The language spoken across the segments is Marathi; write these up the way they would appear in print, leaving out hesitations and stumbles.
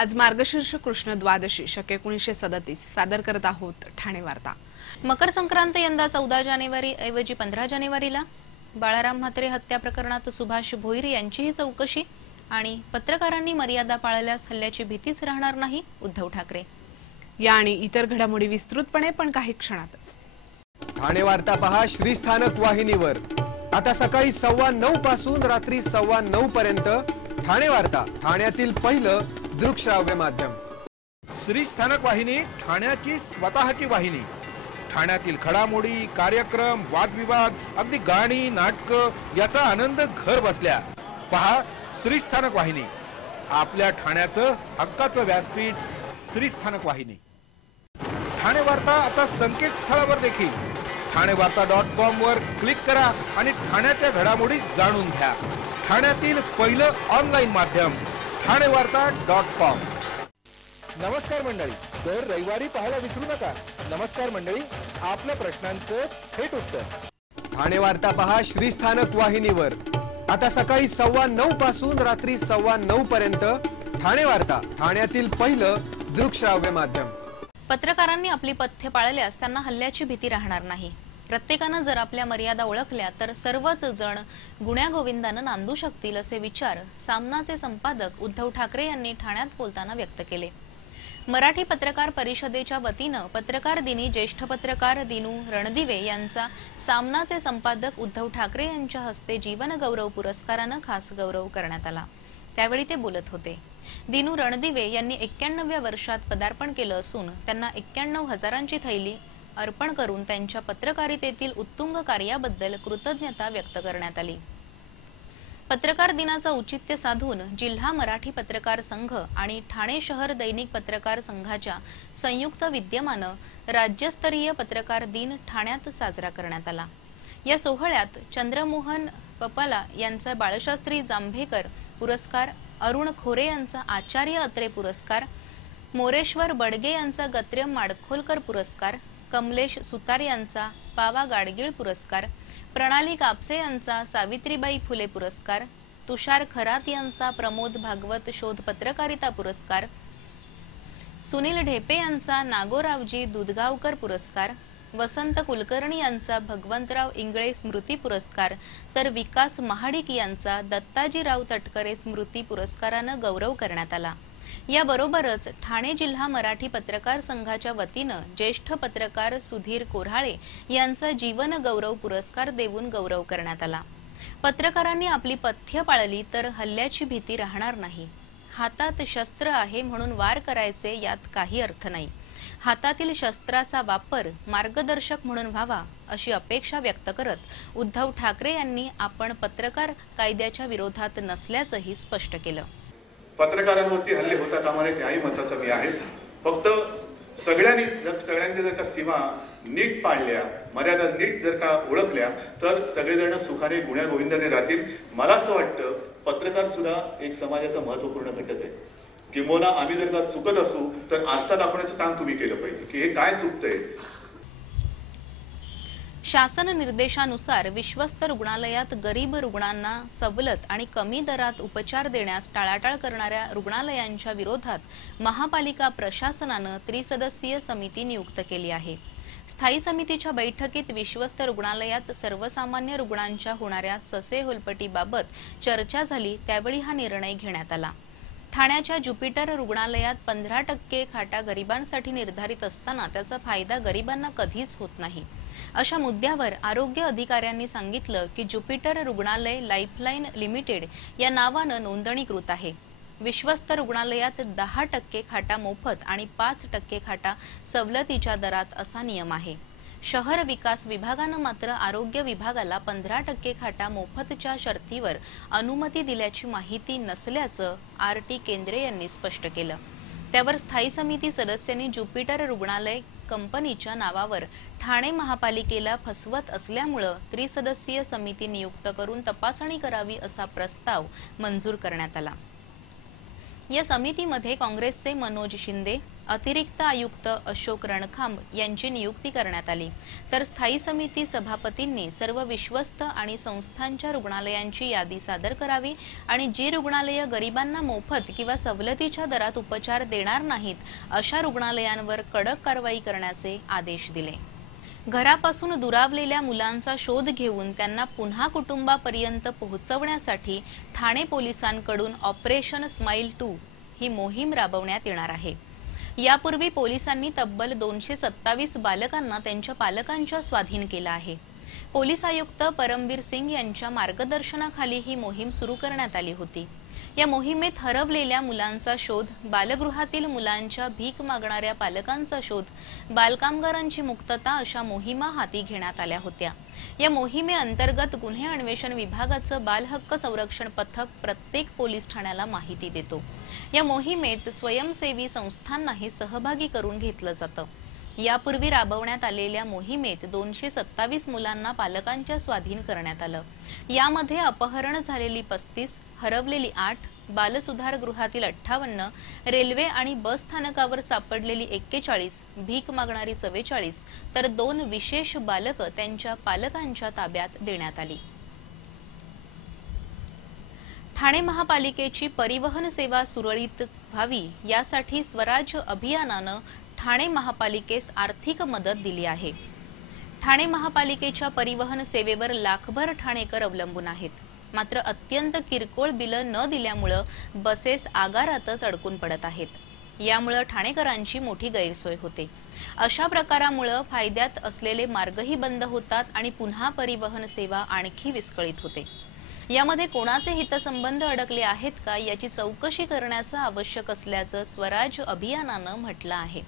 आज मार्गशीर्ष कृष्ण द्वादशी शके 1937 सादर करत आहोत ठाणे वार्ता। मकर संक्रांत यंदा 14 जानेवारी ऐवजी 15 जानेवारीला। बाळाराम म्हात्रे हत्या प्रकरणात सुभाष भोईर यांचीही चौकशी आणि पत्रकारांनी मर्यादा पाळल्यास हल्ल्याची भीतीच राहणार नाही, उद्धव ठाकरे। या आणि इतर घडामोडी विस्तृतपणे पण काही क्षणातच। ठाणे वार्ता पहा श्रीस्थानक वाहिनीवर। आता सकाळी 9:15 पासून रात्री 9:15 पर्यंत ठाणे वार्ता, ठाण्यातील पहिलं दृकश्राव्य माध्यम। श्रीस्थानक वाहिनी ठाण्याची स्वतःची वाहिनी। ठाण्यातील घडामोडी, कार्यक्रम, वादविवाद, अगदी गाणी, नाटक याचा आनंद घर बसल्या पहा श्रीस्थानक वाहिनी। आपल्या ठाण्याचं हक्काचं व्यासपीठ श्रीस्थानक वाहिनी। ठाणे वार्ता आता संकेतस्थळावर देखील ठाणेवार्ता.com वर क्लिक करा आणि ठाण्याच्या घडामोडी जाणून घ्या। ठाण्यातील पहिलं ऑनलाईन माध्यम ठाणेवार्ता.com। नमस्कार मंडळी, दर रविवारी पाहायला विसरू नका। नमस्कार मंडळी, आपल्या प्रश्नांचं थेट उत्तर। ठाणे वार्ता पहा श्रीस्थानक वाहिनीवर। आता सकाळी 9:15 पासून रात्री 9:15 पर्यंत ठाणे वार्ता, ठाण्यातील पहिलं दृकश्राव्य माध्यम। पत्रकारांनी आपली पथ्य पाळल्यास त्यांना हल्ल्याची भीती राहणार नाही। प्रत्येकानं जर आपल्या मर्यादा ओळखल्या तर सर्वच जण गुण्यागोविंदानं नांदू शकतील, असे विचार सामनाचे संपादक उद्धव ठाकरे यांनी ठाण्यात बोलताना व्यक्त केले। मराठी पत्रकार परिषदेच्या वतीनं पत्रकार दिनी ज्येष्ठ पत्रकार दिनू रणदिवे यांचा सामनाचे संपादक उद्धव ठाकरे यांच्या हस्ते जीवन गौरव पुरस्कारानं खास गौरव करण्यात आला। त्यावेळी ते बोलत होते। दिनू रणदिवे यांनी 91व्या वर्षात पदार्पण केलं असून त्यांना 91 हजारांची थैली अर्पण करून त्यांच्या पत्रकारितेतील उत्तुंग कार्याबद्दल कृतज्ञता व्यक्त करण्यात आली। पत्रकार दिनाचं औचित्य साधून जिल्हा मराठी पत्रकार संघ आणि ठाणे शहर दैनिक पत्रकार संघाच्या संयुक्त विद्यमानं राज्यस्तरीय पत्रकार दिन ठाण्यात साजरा करण्यात आला। या सोहळ्यात चंद्रमोहन पपाला यांचा बाळशास्त्री जांभेकर पुरस्कार, अरुण खोरे यांचा आचार्य अत्रे पुरस्कार, मोरेश्वर बडगे यांचा गत्र्य माडखोलकर पुरस्कार, कमलेश सुतार यांचा पावा गाडगीळ पुरस्कार, प्रणाली कापसे यांचा सावित्रीबाई फुले पुरस्कार, तुषार खरात यांचा प्रमोद भागवत शोध पत्रकारिता पुरस्कार, सुनील ढेपे यांचा नागोरावजी दुधगावकर पुरस्कार, वसंत कुलकर्णी यांचा भगवंतराव इंगळे स्मृती पुरस्कार तर विकास महाडिक यांचा दत्ताजीराव तटकरे स्मृती पुरस्कारानं गौरव करण्यात आला। याबरोबरच ठाणे जिल्हा मराठी पत्रकार संघाच्या वतीनं ज्येष्ठ पत्रकार सुधीर कोऱ्हाळे यांचा जीवन गौरव पुरस्कार देऊन गौरव करण्यात आला। पत्रकारांनी आपली पथ्य पाळली तर हल्ल्याची भीती राहणार नाही। हातात शस्त्र आहे म्हणून वार करायचे यात काही अर्थ नाही। हातातील शस्त्राचा वापर मार्गदर्शक म्हणून व्हावा अशी अपेक्षा व्यक्त करत उद्धव ठाकरे यांनी आपण पत्रकार कायद्याच्या विरोधात नसल्याचंही स्पष्ट केलं। पत्रकारांवरती हल्ले होता कामा नये त्याही मताचा मी आहेच। फक्त सगळ्यांनी जर का सीमा नीट पाळल्या, मर्यादा नीट जर का ओळखल्या तर सगळेजण सुखाने गुण्यागोविंदाने राहतील। मला असं वाटतं पत्रकार सुद्धा एक समाजाचा महत्त्वपूर्ण घटक आहे। किंबहुना आम्ही जर का चुकत असू तर आरसा दाखवण्याचं काम तुम्ही केलं पाहिजे की हे काय चुकतंय। शासन निर्देशानुसार विश्वस्त रुग्णालयात गरीब रुग्णांना सवलत आणि कमी दरात उपचार देण्यास टाळाटाळ करणाऱ्या रुग्णालयांच्या विरोधात महापालिका प्रशासनानं त्रिसदस्यीय समिती नियुक्त केली आहे। स्थायी समितीच्या बैठकीत विश्वस्त रुग्णालयात सर्वसामान्य रुग्णांच्या होणाऱ्या ससे होलपटीबाबत चर्चा झाली, त्यावेळी हा निर्णय घेण्यात आला। ठाण्याच्या ज्युपिटर रुग्णालयात 15% खाटा गरिबांसाठी निर्धारित असताना त्याचा फायदा गरिबांना कधीच होत नाही। अशा मुद्द्यावर आरोग्य अधिकाऱ्यांनी सांगितलं की ज्युपिटर रुग्णालय लाईफलाईन लिमिटेड या नावानं नोंदणीकृत आहे। विश्वस्त रुग्णालयात 10% खाटा मोफत आणि 5% खाटा सवलतीच्या दरात असा नियम आहे। शहर विकास विभागानं मात्र आरोग्य विभागाला 15% खाटा मोफतच्या शर्तीवर अनुमती दिल्याची माहिती नसल्याचं आर.टी. केंद्रे यांनी स्पष्ट केलं। त्यावर स्थायी समिती सदस्यांनी ज्युपिटर रुग्णालय कंपनीच्या नावावर ठाणे महापालिकेला फसवत असल्यामुळे त्रिसदस्यीय समिती नियुक्त करून तपासणी करावी असा प्रस्ताव मंजूर करण्यात आला। या समितीमध्ये काँग्रेसचे मनोज शिंदे, अतिरिक्त आयुक्त अशोक रणखांब यांची नियुक्ती करण्यात आली, तर स्थायी समिती सभापतींनी सर्व विश्वस्त आणि संस्थांच्या रुग्णालयांची यादी सादर करावी आणि जी रुग्णालये गरिबांना मोफत किंवा सवलतीच्या दरात उपचार देणार नाहीत अशा रुग्णालयांवर कडक कारवाई करण्याचे आदेश दिले। घरापासून दुरावलेल्या मुलांचा शोध घेऊन त्यांना पुन्हा कुटुंबापर्यंत पोहोचवण्यासाठी ठाणे पोलिसांकडून ऑपरेशन स्माईल 2 ही मोहीम राबवण्यात येणार आहे। यापूर्वी पोलिसांनी तब्बल 227 बालकांना त्यांच्या पालकांच्या स्वाधीन केलं आहे। पोलीस आयुक्त परमबीर सिंग यांच्या मार्गदर्शनाखाली ही मोहीम सुरू करण्यात आली होती। या मोहिमेत हरवलेल्या मुलांचा शोध, बालगृहातील मुलांच्या भीक मागणाऱ्या पालकांचा शोध, बालकामगारांची मुक्तता अशा मोहिमा हाती घेण्यात आल्या होत्या। या मोहिमेअंतर्गत गुन्हे अन्वेषण विभागाचं बाल हक्क संरक्षण पथक प्रत्येक पोलीस ठाण्याला माहिती देतो। या मोहिमेत स्वयंसेवी संस्थांनाही सहभागी करून घेतलं जातं। यापूर्वी राबवण्यात आलेल्या मोहिमेत 227 मुलांना पालकांच्या स्वाधीन करण्यात आलं। यामध्ये अपहरण झालेली 35, हरवलेली 8, बालसुधार गृहातील 58, रेल्वे आणि बस स्थानकावर सापडलेली 41, भीक मागणारी 44, तर 2 विशेष बालक त्यांच्या पालकांच्या ताब्यात देण्यात आली। ठाणे महापालिकेची परिवहन सेवा सुरळीत व्हावी यासाठी स्वराज अभियानानं ठाणे महापालिकेस आर्थिक मदत दिली आहे। ठाणे महापालिकेच्या परिवहन सेवेवर लाखभर ठाणेकर अवलंबून आहेत, मात्र अत्यंत किरकोळ बिलं न दिल्यामुळे बसेस आगारातच अडकून पडत आहेत। यामुळे ठाणेकरांची मोठी गैरसोय होते। अशा प्रकारामुळे फायद्यात असलेले मार्गही बंद होतात आणि पुन्हा परिवहन सेवा आणखी विस्कळीत होते। यामध्ये कोणाचे हितसंबंध अडकले आहेत का याची चौकशी करण्याचं आवश्यक असल्याचं स्वराज अभियानानं म्हटलं आहे।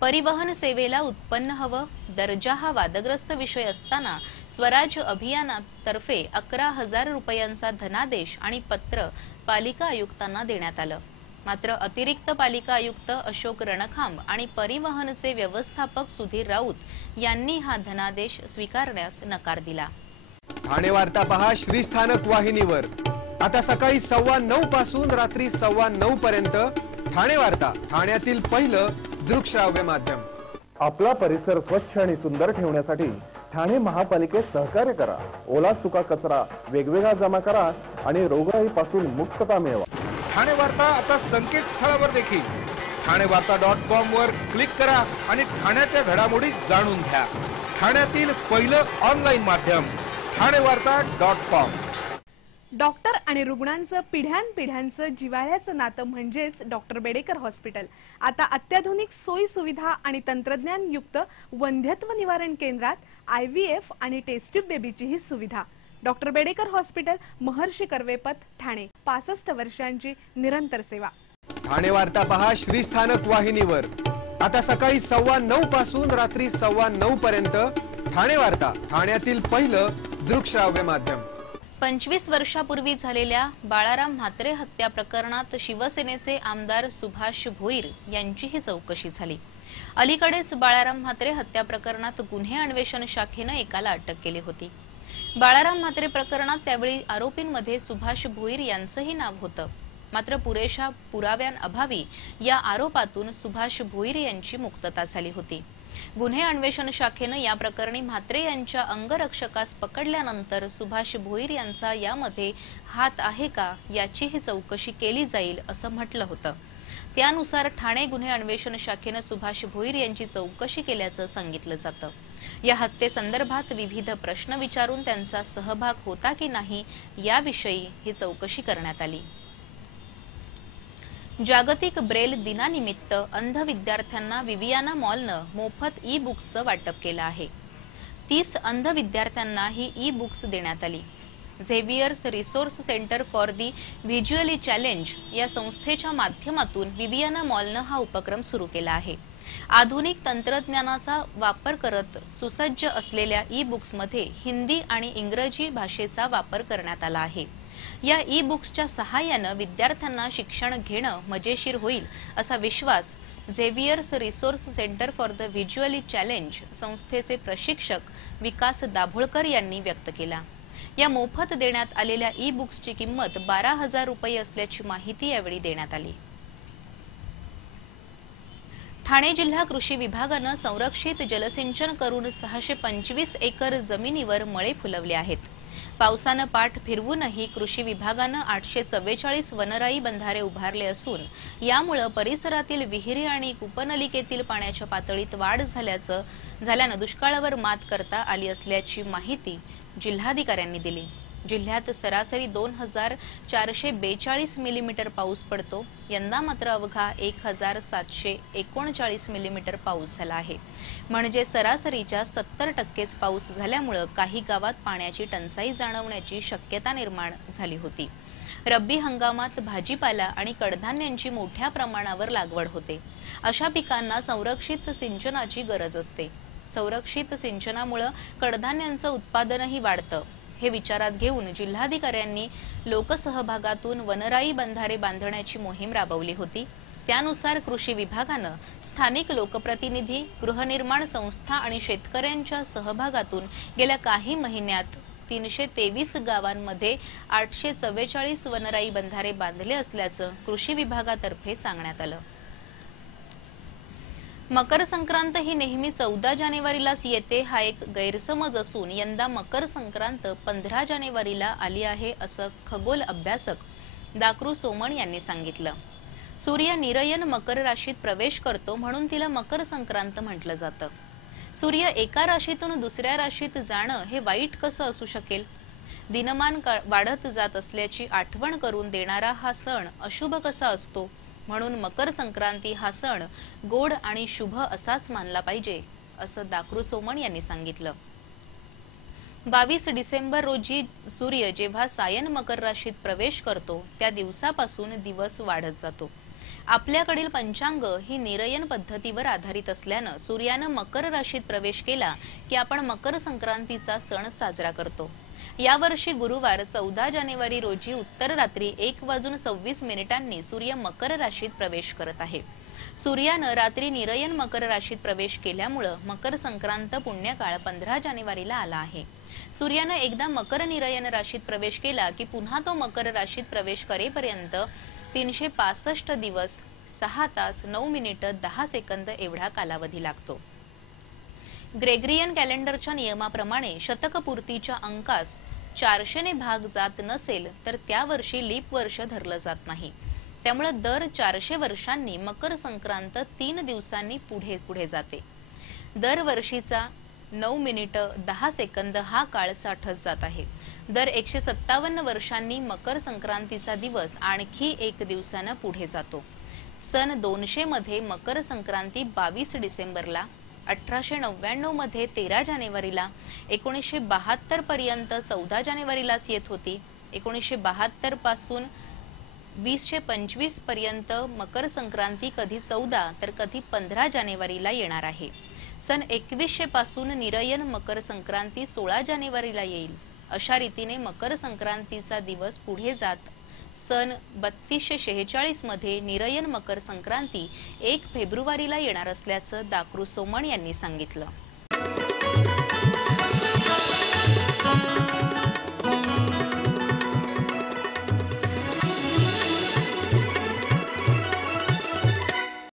परिवहन सेवेला उत्पन्न हवं, दर्जा हा वादग्रस्त विषय असताना स्वराज अभियानातर्फे 11,000 रुपयांचा धनादेश आणि पत्र पालिका आयुक्तांना देण्यात आलं। मात्र अतिरिक्त पालिका आयुक्त अशोक रणखांब आणि परिवहनचे व्यवस्थापक सुधीर राऊत यांनी हा धनादेश स्वीकारण्यास नकार दिला। ठाणे वार्ता पहा श्रीस्थानक वाहिनीवर। आता सकाळी 9:15 पासून रात्री 9:15 पर्यंत ठाणे वार्ता, ठाण्यातील पहिलं दृकश्राव्य माध्यम। आपला परिसर स्वच्छ आणि सुंदर ठेवण्यासाठी ठाणे महापालिकेत सहकार्य करा। ओला सुका कचरा वेगवेगळा जमा करा आणि रोगराईपासून मुक्तता मिळवा। ठाणे वार्ता आता संकेतस्थळावर देखील ठाणेवार्ता.com वर क्लिक करा आणि ठाण्याच्या घडामोडी जाणून घ्या। ठाण्यातील पहिलं ऑनलाईन माध्यम ठाणेवार्ता.com। डॉक्टर आणि रुग्णांचं पिढ्यानपिढ्यांचं जिव्हाळ्याचं नातं म्हणजेच डॉक्टर बेडेकर हॉस्पिटल। आता अत्याधुनिक सोयी सुविधा आणि तंत्रज्ञान युक्त वंध्यत्व निवारण केंद्रात IVF आणि टेस्ट ट्यूब बेबीचीही सुविधा। डॉक्टर बेडेकर हॉस्पिटल, महर्षी कर्वेपथ, ठाणे। 65 वर्षांची निरंतर सेवा। ठाणे वार्ता पहा श्रीस्थानक वाहिनीवर। आता सकाळी 9:15 पासून रात्री 9:15 पर्यंत ठाणे वार्ता, ठाण्यातील पहिलं दृकश्राव्य माध्यम। 25 वर्षापूर्वी झालेल्या बाळाराम म्हात्रे हत्या प्रकरणात शिवसेनेचे आमदार सुभाष भोईर यांचीही चौकशी झाली। अलीकडेच बाळाराम म्हात्रे हत्या प्रकरणात गुन्हे अन्वेषण शाखेनं एकाला अटक केली होती। बाळाराम म्हात्रे प्रकरणात त्यावेळी आरोपींमध्ये सुभाष भोईर यांचंही नाव होतं, मात्र पुरेशा पुराव्यांअभावी या आरोपातून सुभाष भोईर यांची मुक्तता झाली होती। गुन्हे अन्वेषण शाखेनं या प्रकरणी म्हात्रे यांच्या अंगरक्षकास पकडल्यानंतर सुभाष भोईर यांचा यामध्ये हात आहे का याचीही चौकशी केली जाईल असं म्हटलं होतं। त्यानुसार ठाणे गुन्हे अन्वेषण शाखेनं सुभाष भोईर यांची चौकशी केल्याचं सांगितलं जातं। या हत्येसंदर्भात विविध प्रश्न विचारून त्यांचा सहभाग होता की नाही याविषयी ही चौकशी करण्यात आली। जागतिक ब्रेल दिनानिमित्त अंध विद्यार्थ्यांना विवियाना मॉलनं मोफत ई-बुक्सचं वाटप केलं आहे। 30 अंध विद्यार्थ्यांना ही ई-बुक्स देण्यात आली। Xavier's resource centre for the visually challenge या संस्थेच्या माध्यमातून विवियाना मॉलनं हा उपक्रम सुरू केला आहे। आधुनिक तंत्रज्ञानाचा वापर करत सुसज्ज असलेल्या ई-बुक्समध्ये हिंदी आणि इंग्रजी भाषेचा वापर करण्यात आला आहे। या ई-बुक्सच्या सहाय्यानं विद्यार्थ्यांना शिक्षण घेणं मजेशीर होईल असा विश्वास Xavier's resource centre for the visually challenge संस्थेचे प्रशिक्षक विकास दाभोळकर यांनी व्यक्त केला। या मोफत देण्यात आलेल्या ई-बुक्सची किंमत 12,000 रुपये असल्याची माहिती यावेळी देण्यात आली। ठाणे जिल्हा कृषी विभागानं संरक्षित जलसिंचन करून 625 एकर जमिनीवर मळे फुलवले आहेत. पावसानं पाठ फिरवूनही कृषी विभागानं 844 वनराई बंधारे उभारले असून यामुळे परिसरातील विहिरी आणि कूपनलिकेतील पाण्याच्या पातळीत वाढ झाल्यानं दुष्काळावर मात करता आली असल्याची माहिती जिल्हाधिकाऱ्यांनी दिली. जिल्ह्यात सरासरी 2442 मिलीमीटर पाऊस पडतो. यंदा मात्र अवघा 1739 मिलीमीटर पाऊस झाला आहे. म्हणजे सरासरीच्या 70% पाऊस झाल्यामुळे काही गावात पाण्याची टंचाई जाणवण्याची शक्यता निर्माण झाली होती. रब्बी हंगामात भाजीपाला आणि कडधान्यांची मोठ्या प्रमाणावर लागवड होते. अशा पिकांना संरक्षित सिंचनाची गरज असते. संरक्षित सिंचनामुळे कडधान्यांचं उत्पादनही वाढतं. हे विचारात घेऊन जिल्हाधिकाऱ्यांनी लोकसहभागातून वनराई बंधारे बांधण्याची मोहीम राबवली होती. त्यानुसार कृषी विभागानं स्थानिक लोकप्रतिनिधी, गृहनिर्माण संस्था आणि शेतकऱ्यांच्या सहभागातून गेल्या काही महिन्यात 323 गावांमध्ये 844 वनराई बंधारे बांधले असल्याचं कृषी विभागातर्फे सांगण्यात आलं. मकर संक्रांत ही नेहमी 14 जानेवारीलाच येते हा एक गैरसमज असून यंदा मकर संक्रांत 15 जानेवारीला आली आहे असं खगोल अभ्यासक दाक्रू सोमण यांनी सांगितलं. सूर्य निरयन मकर राशीत प्रवेश करतो म्हणून तिला मकर संक्रांत म्हटलं जातं. सूर्य एका राशीतून दुसऱ्या राशीत जाणं हे वाईट कसं असू शकेल? दिनमान वाढत जात असल्याची आठवण करून देणारा हा सण अशुभ कसा असतो? म्हणून मकर संक्रांती हा सण गोड आणि शुभ असाच मानला पाहिजे असं दाक्रू सोमण यांनी सांगितलं. 22 डिसेंबर रोजी सूर्य जेव्हा सायन मकर राशीत प्रवेश करतो त्या दिवसापासून दिवस वाढत जातो. आपल्याकडील पंचांग ही निरयन पद्धतीवर आधारित असल्यानं सूर्यानं मकर राशीत प्रवेश केला की आपण मकर संक्रांतीचा सण साजरा करतो. यावर्षी गुरुवार 14 जानेवारी रोजी उत्तर रात्री 1:26 सूर्य मकर राशीत प्रवेश करत आहे. सूर्यानं रात्री निरयन मकर राशीत प्रवेश केल्यामुळे मकर संक्रांत पुण्यकाळ 15 जानेवारीला आला आहे. सूर्यानं एकदा मकर निरयन राशीत प्रवेश केला की पुन्हा तो मकर राशीत प्रवेश करेपर्यंत 365 दिवस 6 तास 9 मिनिटं 10 सेकंद एवढा कालावधी लागतो. ग्रेगरियन कॅलेंडरच्या नियमाप्रमाणे शतकपूर्तीच्या अंकास 400 ने भाग जात नसेल तर त्या वर्षी लीप वर्ष धरलं जात नाही. त्यामुळे दर 400 वर्षांनी मकर संक्रांत 3 दिवसांनी पुढे जाते. दर वर्षीचा 9 मिनिटं 10 सेकंद हा काळ साठत जात आहे. दर 157 वर्षांनी मकर संक्रांतीचा दिवस आणखी 1 दिवसानं पुढे जातो. सन 200 मध्ये मकर संक्रांती 22 डिसेंबरला, 1899 मध्ये 13 जानेवारीला, 1972 पर्यंत 14 जानेवारीलाच येत होती. 1972 पासून 2025 पर्यंत मकर संक्रांती कधी 14 तर कधी 15 जानेवारीला येणार आहे. सन 2100 पासून निरयन मकर संक्रांती 16 जानेवारीला येईल. अशा रीतीने मकर संक्रांतीचा दिवस पुढे जात सन 3246 मध्ये निरयन मकर संक्रांती 1 फेब्रुवारीला येणार असल्याचं दाक्रू सोमण यांनी सांगितलं.